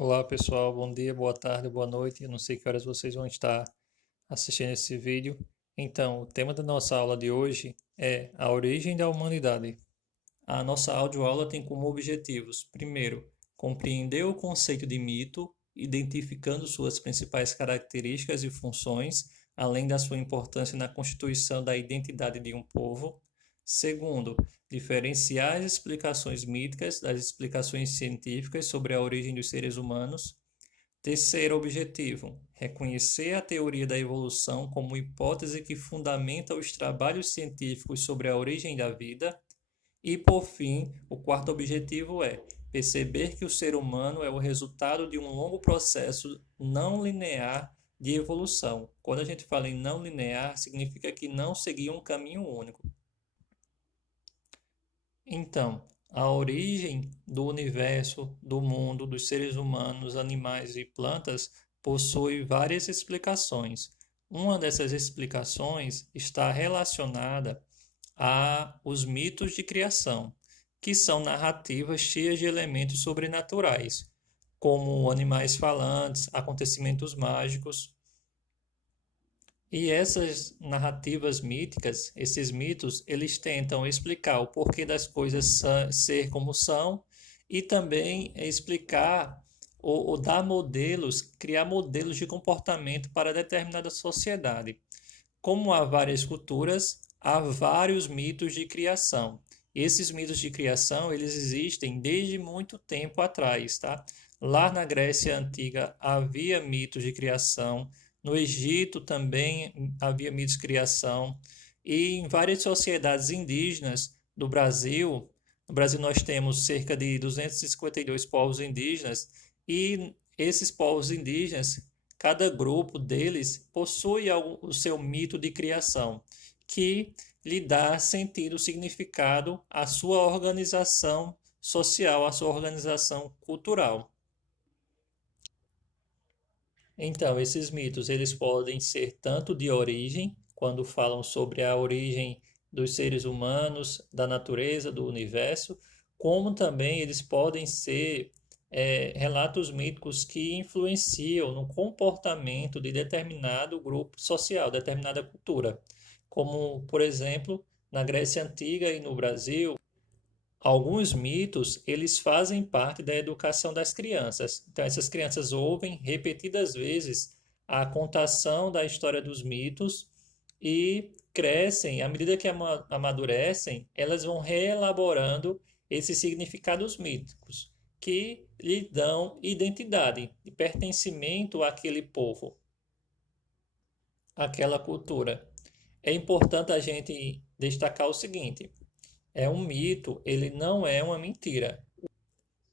Olá pessoal, bom dia, boa tarde, boa noite. Eu não sei que horas vocês vão estar assistindo esse vídeo. Então, o tema da nossa aula de hoje é a origem da humanidade. A nossa audioaula tem como objetivos: primeiro, compreender o conceito de mito, identificando suas principais características e funções, além da sua importância na constituição da identidade de um povo. Segundo, diferenciar as explicações míticas das explicações científicas sobre a origem dos seres humanos. Terceiro objetivo, reconhecer a teoria da evolução como hipótese que fundamenta os trabalhos científicos sobre a origem da vida. E, por fim, o quarto objetivo é perceber que o ser humano é o resultado de um longo processo não linear de evolução. Quando a gente fala em não linear, significa que não seguia um caminho único. Então, a origem do universo, do mundo, dos seres humanos, animais e plantas possui várias explicações. Uma dessas explicações está relacionada a os mitos de criação, que são narrativas cheias de elementos sobrenaturais, como animais falantes, acontecimentos mágicos. E essas narrativas míticas, esses mitos, eles tentam explicar o porquê das coisas ser como são e também explicar ou dar modelos, criar modelos de comportamento para determinada sociedade. Como há várias culturas, há vários mitos de criação. Esses mitos de criação, eles existem desde muito tempo atrás, tá? Lá na Grécia Antiga havia mitos de criação, no Egito também havia mitos de criação, e em várias sociedades indígenas do Brasil, no Brasil nós temos cerca de 252 povos indígenas, e esses povos indígenas, cada grupo deles possui o seu mito de criação, que lhe dá sentido, significado à sua organização social, à sua organização cultural. Então, esses mitos, eles podem ser tanto de origem, quando falam sobre a origem dos seres humanos, da natureza, do universo, como também eles podem ser relatos míticos que influenciam no comportamento de determinado grupo social, determinada cultura. Como, por exemplo, na Grécia Antiga e no Brasil, alguns mitos, eles fazem parte da educação das crianças. Então, essas crianças ouvem repetidas vezes a contação da história dos mitos e crescem, à medida que amadurecem, elas vão reelaborando esses significados míticos, que lhe dão identidade e pertencimento àquele povo, àquela cultura. É importante a gente destacar o seguinte: é um mito, ele não é uma mentira.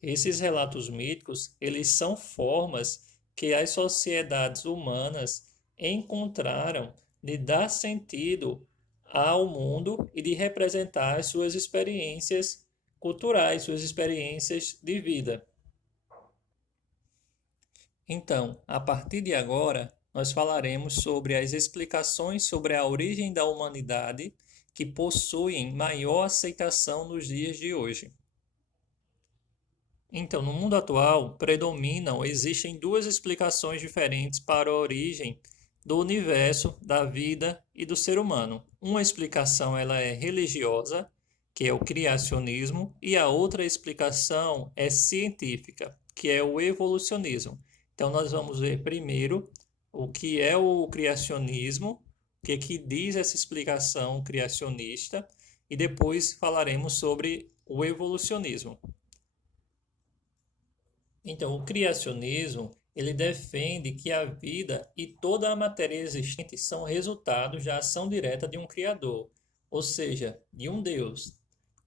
Esses relatos míticos, eles são formas que as sociedades humanas encontraram de dar sentido ao mundo e de representar as suas experiências culturais, suas experiências de vida. Então, a partir de agora, nós falaremos sobre as explicações sobre a origem da humanidade que possuem maior aceitação nos dias de hoje. Então, no mundo atual, predominam, existem duas explicações diferentes para a origem do universo, da vida e do ser humano. Uma explicação ela é religiosa, que é o criacionismo, e a outra explicação é científica, que é o evolucionismo. Então, nós vamos ver primeiro o que é o criacionismo, o que diz essa explicação criacionista, e depois falaremos sobre o evolucionismo. Então, o criacionismo, ele defende que a vida e toda a matéria existente são resultados da ação direta de um criador, ou seja, de um Deus.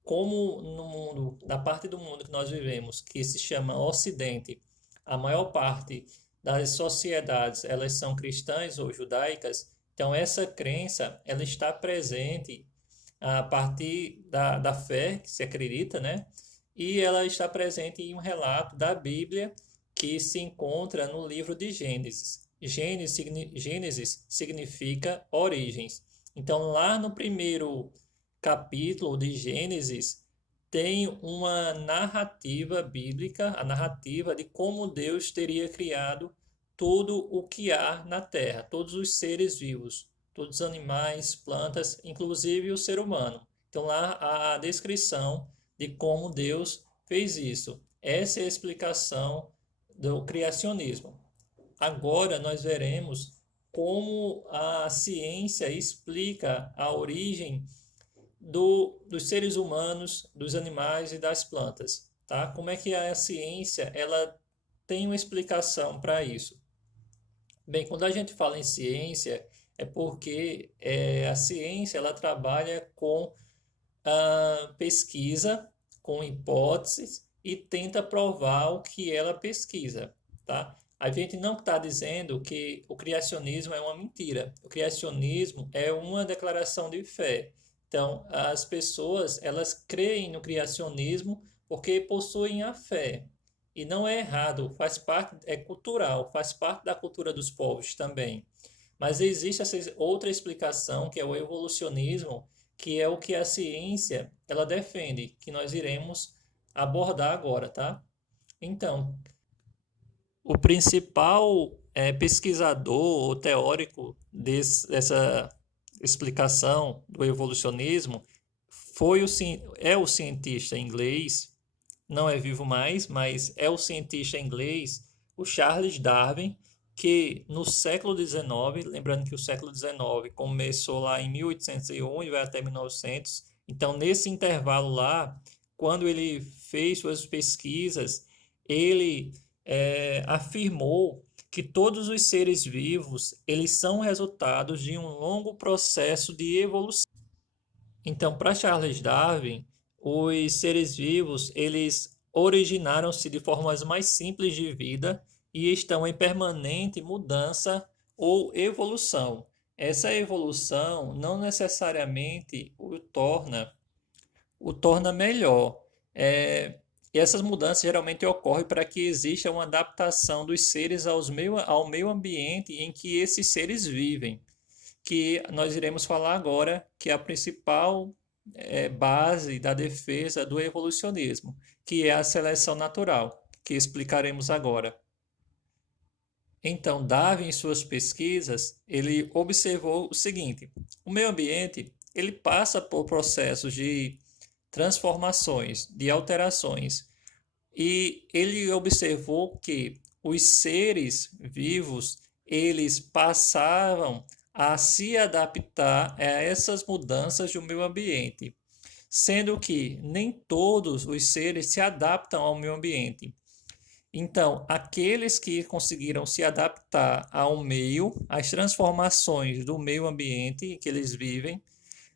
Como no mundo, na parte do mundo que nós vivemos, que se chama Ocidente, a maior parte das sociedades, elas são cristãs ou judaicas, então essa crença, ela está presente a partir da fé que se acredita, né? E ela está presente em um relato da Bíblia que se encontra no livro de Gênesis. Gênesis significa origens. Então, lá no primeiro capítulo de Gênesis, tem uma narrativa bíblica, a narrativa de como Deus teria criado tudo o que há na terra, todos os seres vivos, todos os animais, plantas, inclusive o ser humano. Então lá a descrição de como Deus fez isso. Essa é a explicação do criacionismo. Agora nós veremos como a ciência explica a origem dos seres humanos, dos animais e das plantas, tá? Como é que a ciência ela tem uma explicação para isso? Bem, quando a gente fala em ciência, é porque a ciência ela trabalha com pesquisa, com hipóteses e tenta provar o que ela pesquisa, tá? A gente não está dizendo que o criacionismo é uma mentira. O criacionismo é uma declaração de fé. Então, as pessoas, elas creem no criacionismo porque possuem a fé. E não é errado, faz parte, é cultural, faz parte da cultura dos povos também. Mas existe essa outra explicação, que é o evolucionismo, que é o que a ciência ela defende, que nós iremos abordar agora, tá? Então, o principal pesquisador ou teórico dessa explicação do evolucionismo é o cientista inglês, não é vivo mais, mas é o cientista inglês, o Charles Darwin, que no século XIX, lembrando que o século XIX começou lá em 1801 e vai até 1900, então nesse intervalo lá, quando ele fez suas pesquisas, ele afirmou que todos os seres vivos eles são resultados de um longo processo de evolução. Então, para Charles Darwin, os seres vivos eles originaram-se de formas mais simples de vida e estão em permanente mudança ou evolução. Essa evolução não necessariamente o torna melhor. E essas mudanças geralmente ocorrem para que exista uma adaptação dos seres ao meio ambiente em que esses seres vivem, que nós iremos falar agora, que é a principal base da defesa do evolucionismo, que é a seleção natural, que explicaremos agora. Então, Darwin, em suas pesquisas, ele observou o seguinte: o meio ambiente ele passa por processos de transformações, de alterações, e ele observou que os seres vivos eles passavam a se adaptar a essas mudanças do meio ambiente, sendo que nem todos os seres se adaptam ao meio ambiente. Então, aqueles que conseguiram se adaptar ao meio, às transformações do meio ambiente em que eles vivem,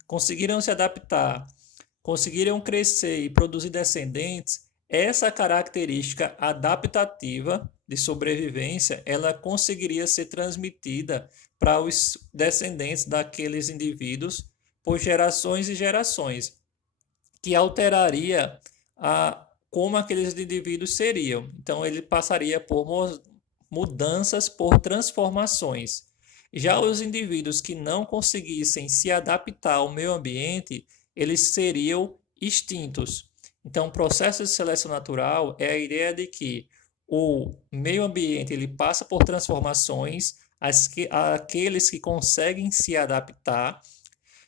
conseguiram se adaptar, conseguiram crescer e produzir descendentes, essa característica adaptativa de sobrevivência, ela conseguiria ser transmitida para os descendentes daqueles indivíduos por gerações e gerações, que alteraria como aqueles indivíduos seriam. Então, ele passaria por mudanças, por transformações. Já os indivíduos que não conseguissem se adaptar ao meio ambiente, eles seriam extintos. Então, o processo de seleção natural é a ideia de que o meio ambiente ele passa por transformações, aqueles que conseguem se adaptar,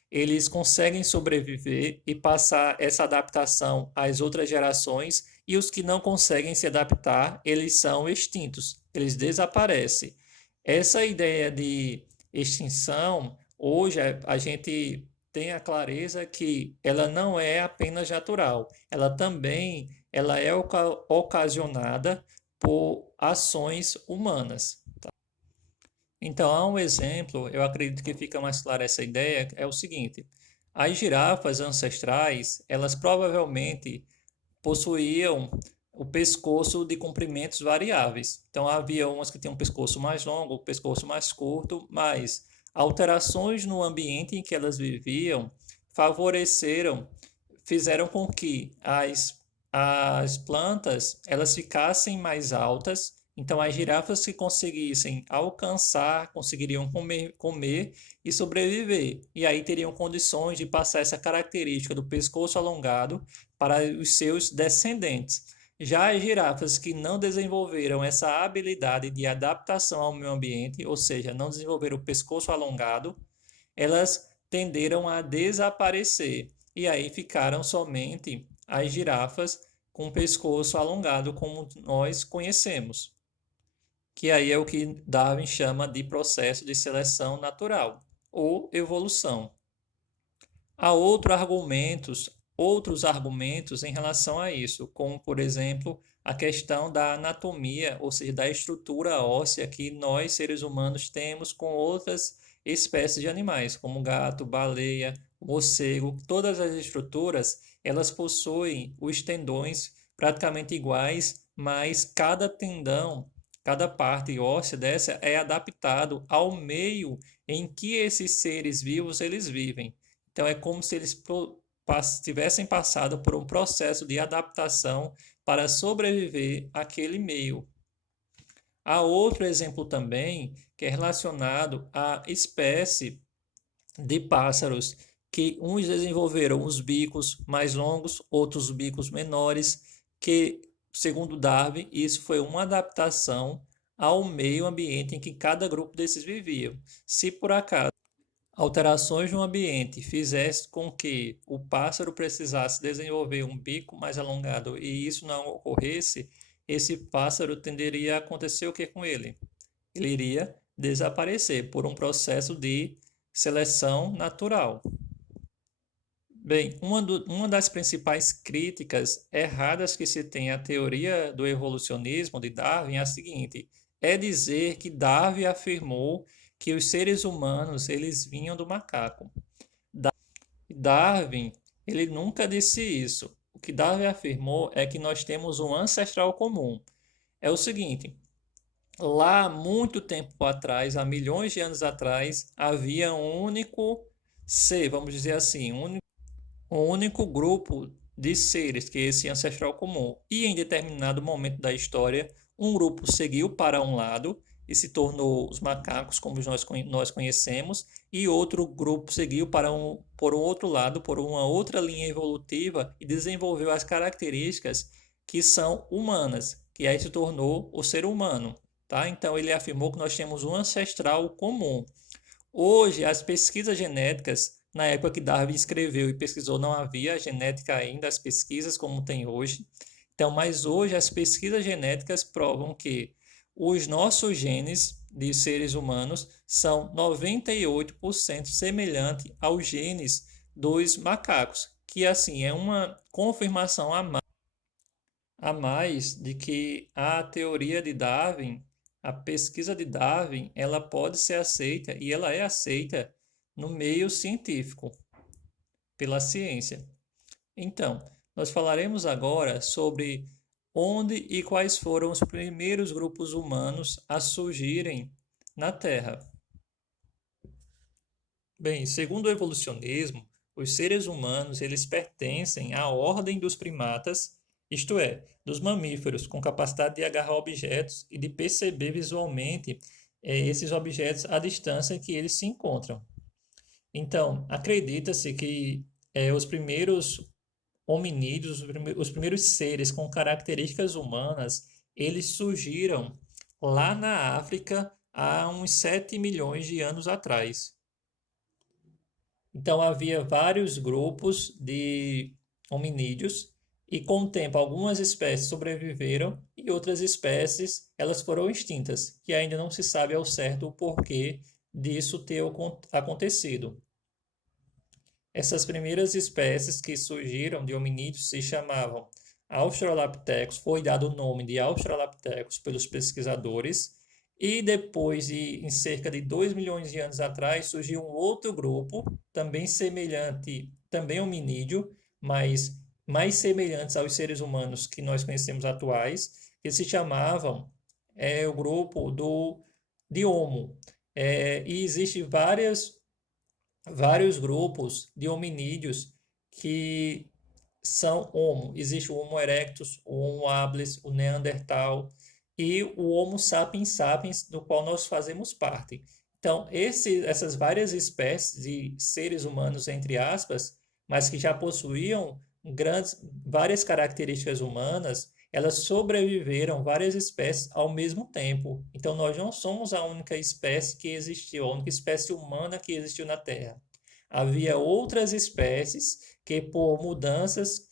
eles conseguem sobreviver e passar essa adaptação às outras gerações, e os que não conseguem se adaptar, eles são extintos, eles desaparecem. Essa ideia de extinção, hoje a gente tem a clareza que ela não é apenas natural, ela é ocasionada por ações humanas. Então, há um exemplo, eu acredito que fica mais clara essa ideia, é o seguinte: as girafas ancestrais, elas provavelmente possuíam o pescoço de comprimentos variáveis. Então, havia umas que tinham um pescoço mais longo, um pescoço mais curto, mas alterações no ambiente em que elas viviam fizeram com que as plantas elas ficassem mais altas Então, as girafas que conseguissem alcançar, conseguiriam comer e sobreviver. E aí teriam condições de passar essa característica do pescoço alongado para os seus descendentes. Já as girafas que não desenvolveram essa habilidade de adaptação ao meio ambiente, ou seja, não desenvolveram o pescoço alongado, elas tenderam a desaparecer. E aí ficaram somente as girafas com o pescoço alongado, como nós conhecemos, que aí é o que Darwin chama de processo de seleção natural ou evolução. Há outros argumentos em relação a isso, como, por exemplo, a questão da anatomia, ou seja, da estrutura óssea que nós, seres humanos, temos com outras espécies de animais, como gato, baleia, morcego. Todas as estruturas, elas possuem os tendões praticamente iguais, mas cada tendão, cada parte óssea dessa é adaptado ao meio em que esses seres vivos eles vivem. Então, é como se eles tivessem passado por um processo de adaptação para sobreviver àquele meio. Há outro exemplo também que é relacionado à espécie de pássaros, que uns desenvolveram os bicos mais longos, outros bicos menores, que, segundo Darwin, isso foi uma adaptação ao meio ambiente em que cada grupo desses vivia. Se por acaso alterações no ambiente fizessem com que o pássaro precisasse desenvolver um bico mais alongado e isso não ocorresse, esse pássaro tenderia a acontecer o que com ele? Ele iria desaparecer por um processo de seleção natural. Bem, uma das principais críticas erradas que se tem à teoria do evolucionismo de Darwin é a seguinte: é dizer que Darwin afirmou que os seres humanos eles vinham do macaco. Darwin, ele nunca disse isso. O que Darwin afirmou é que nós temos um ancestral comum. É o seguinte: lá muito tempo atrás, há milhões de anos atrás, havia um único ser, vamos dizer assim, um único grupo de seres, que é esse ancestral comum. E em determinado momento da história, um grupo seguiu para um lado e se tornou os macacos, como nós conhecemos, e outro grupo seguiu por um outro lado, por uma outra linha evolutiva e desenvolveu as características que são humanas, que aí se tornou o ser humano. Tá? Então ele afirmou que nós temos um ancestral comum. Hoje, as pesquisas genéticas, na época que Darwin escreveu e pesquisou, não havia genética ainda, as pesquisas como tem hoje. Então, mas hoje as pesquisas genéticas provam que os nossos genes de seres humanos são 98% semelhantes aos genes dos macacos, que assim é uma confirmação a mais de que a teoria de Darwin, a pesquisa de Darwin, ela pode ser aceita e ela é aceita no meio científico, pela ciência. Então, nós falaremos agora sobre onde e quais foram os primeiros grupos humanos a surgirem na Terra. Bem, segundo o evolucionismo, os seres humanos eles pertencem à ordem dos primatas, isto é, dos mamíferos, com capacidade de agarrar objetos e de perceber visualmente esses objetos à distância que eles se encontram. Então, acredita-se que os primeiros hominídeos, os primeiros seres com características humanas, eles surgiram lá na África há uns 7 milhões de anos atrás. Então havia vários grupos de hominídeos e com o tempo algumas espécies sobreviveram e outras espécies elas foram extintas, que ainda não se sabe ao certo o porquê disso ter acontecido. Essas primeiras espécies que surgiram de hominídeos se chamavam Australopithecus, foi dado o nome de Australopithecus pelos pesquisadores, e depois, em cerca de 2 milhões de anos atrás, surgiu um outro grupo, também semelhante, também hominídeo, mas mais semelhantes aos seres humanos que nós conhecemos atuais, que se chamavam o grupo de Homo. E existem vários grupos de hominídeos que são Homo. Existe o Homo erectus, o Homo habilis, o Neandertal. e o Homo sapiens sapiens, do qual nós fazemos parte. Então, essas várias espécies de seres humanos, entre aspas, mas que já possuíam várias características humanas, elas sobreviveram várias espécies ao mesmo tempo. Então, nós não somos a única espécie que existiu, a única espécie humana que existiu na Terra. Havia outras espécies que, por mudanças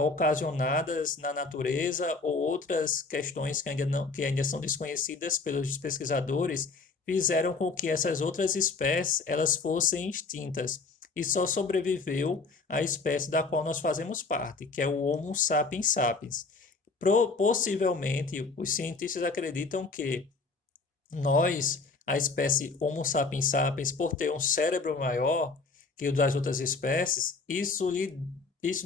ocasionadas na natureza ou outras questões que ainda são desconhecidas pelos pesquisadores, fizeram com que essas outras espécies elas fossem extintas. E só sobreviveu a espécie da qual nós fazemos parte, que é o Homo sapiens sapiens. Possivelmente, os cientistas acreditam que nós, a espécie Homo sapiens sapiens, por ter um cérebro maior que o das outras espécies, isso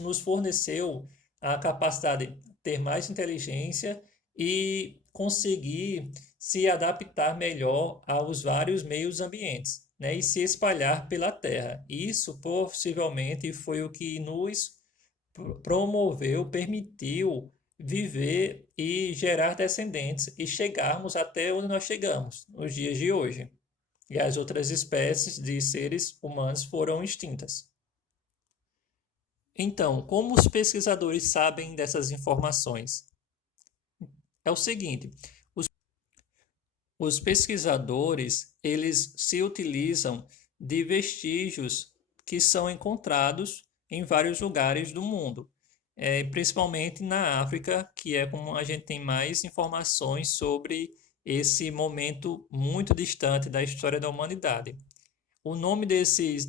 nos forneceu a capacidade de ter mais inteligência e conseguir se adaptar melhor aos vários meios ambientes, né, e se espalhar pela Terra. Isso possivelmente foi o que nos promoveu, permitiu viver e gerar descendentes e chegarmos até onde nós chegamos nos dias de hoje. E as outras espécies de seres humanos foram extintas. Então, como os pesquisadores sabem dessas informações? É o seguinte, os pesquisadores, eles se utilizam de vestígios que são encontrados em vários lugares do mundo, principalmente na África, que é como a gente tem mais informações sobre esse momento muito distante da história da humanidade. O nome desses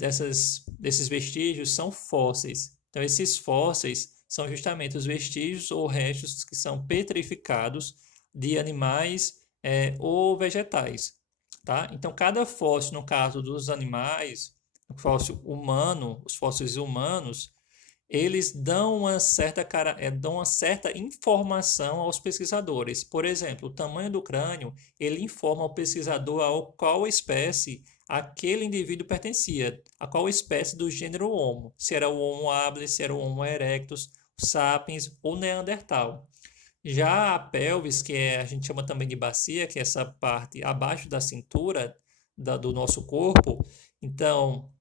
vestígios são fósseis. Então, esses fósseis são justamente os vestígios ou restos que são petrificados de animais ou vegetais. Tá? Então, cada fóssil, no caso dos animais, o fóssil humano, os fósseis humanos, eles dão dão uma certa informação aos pesquisadores. Por exemplo, o tamanho do crânio, ele informa ao pesquisador a qual espécie aquele indivíduo pertencia, a qual espécie do gênero Homo, se era o Homo habilis, se era o Homo erectus, o sapiens ou Neandertal. Já a pelvis, a gente chama também de bacia, que é essa parte abaixo da cintura do nosso corpo, então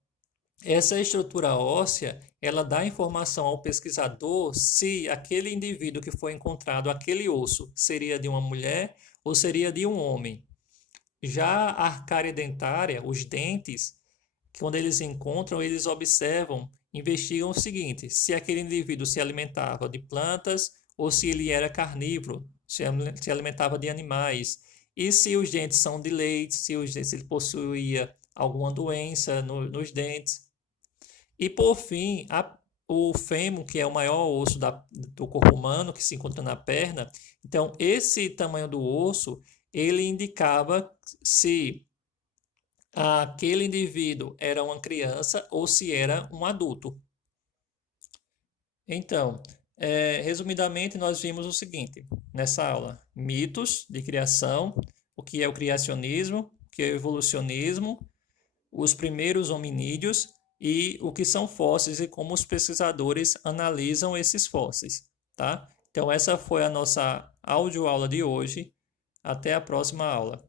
essa estrutura óssea, ela dá informação ao pesquisador se aquele indivíduo que foi encontrado, aquele osso, seria de uma mulher ou seria de um homem. Já a arcária dentária, os dentes, quando eles encontram, eles observam, investigam o seguinte: se aquele indivíduo se alimentava de plantas ou se ele era carnívoro, se alimentava de animais, e se os dentes são de leite, se ele possuía alguma doença nos dentes. E por fim, o fêmur, que é o maior osso do corpo humano, que se encontra na perna, então esse tamanho do osso, ele indicava se aquele indivíduo era uma criança ou se era um adulto. Então, resumidamente, nós vimos o seguinte nessa aula: mitos de criação, o que é o criacionismo, o que é o evolucionismo, os primeiros hominídeos e o que são fósseis e como os pesquisadores analisam esses fósseis, tá? Então, essa foi a nossa audioaula de hoje. Até a próxima aula.